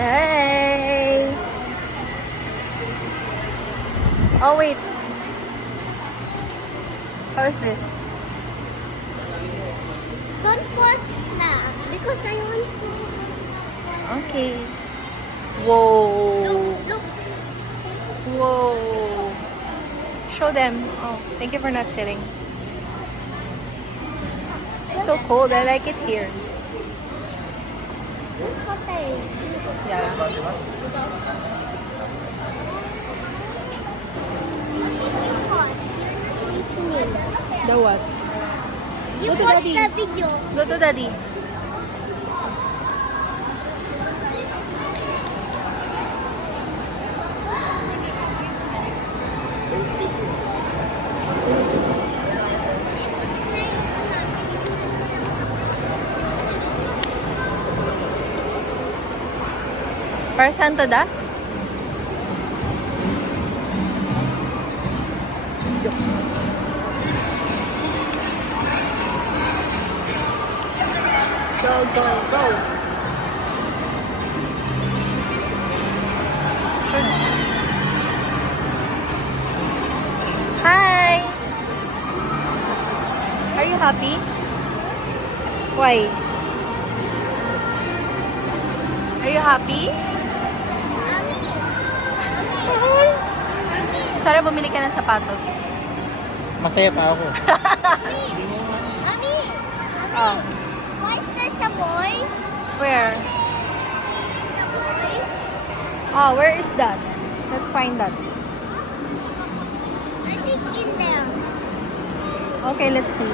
Hey! Oh, wait. How is this? Don't force snack because I want to. Okay. Whoa. Look. Whoa. Show them. Oh, thank you for not sitting. It's so cold. I like it here. That's what I. Yeah. What if you pause? You're not listening. The what? You Go to pause daddy. the video. Go to daddy. Para saan to da? Yucks. Go, go, go. Hi. Are you happy? Why? Are you happy? Sana bumili ka ng sapatos. Masaya pa ako. Mommy, Oh. why is there a boy? Where? The boy? Oh, where is that? Let's find that. I think in there. Okay, let's see.